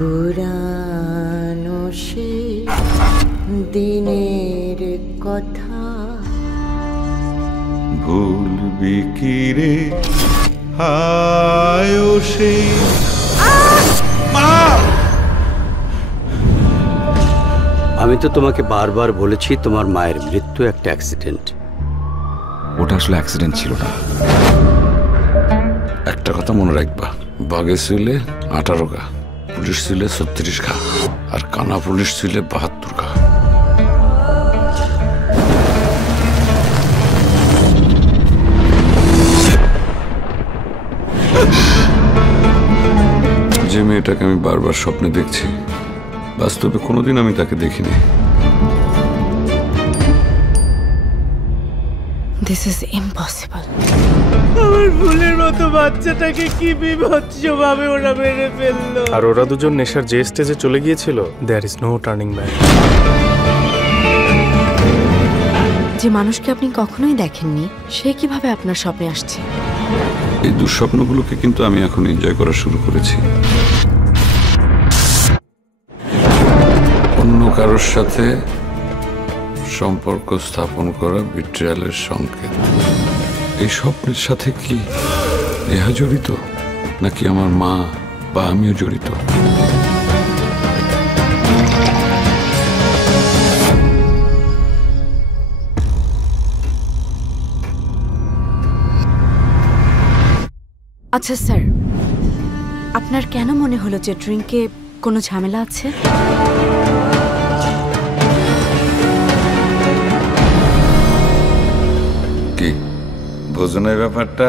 পুরানো সে দিনের কথা ভুলবি কি রে হায় সে আমি তো তোমাকে বারবার বলেছি তোমার মায়ের মৃত্যু একটা অ্যাক্সিডেন্ট। ওটা আসলে অ্যাক্সিডেন্ট ছিল না। একটা কথা মনে রাখবা, বাঘে ছিলে 18 গা, পুলিশ ছিলে 36 গা, আর কানা পুলিশ ছিলে 72 গা। যে মেয়েটাকে আমি বারবার স্বপ্নে দেখছি, বাস্তবে কোনোদিন আমি তাকে দেখিনি। This is impossible. আমার ফুলের মতো বাচ্চাটাকে কি বিভৎসভাবে ওরা মেরে ফেললো। আর ওরা দুজন নেশার যে স্টেজে চলে গিয়েছিল, there is no turning back. যে মানুষকে আপনি কখনোই দেখেননি, সে কিভাবে আপনার স্বপ্নে আসছে? এই দুঃস্বপ্নগুলোকে কিন্তু আমি এখন এনজয় করা শুরু করেছি। অন্য কারোর সাথে সম্পর্ক স্থাপন করা বিট্রিয়ালের সংকেত। এই স্বপ্নের সাথে কি নেহা জড়িত, নাকি আমার মা বা আমিও জড়িত? আচ্ছা স্যার, আপনার কেন মনে হলো যে ড্রিঙ্কে কোনো ঝামেলা আছে? কি বোঝো না ব্যাপারটা?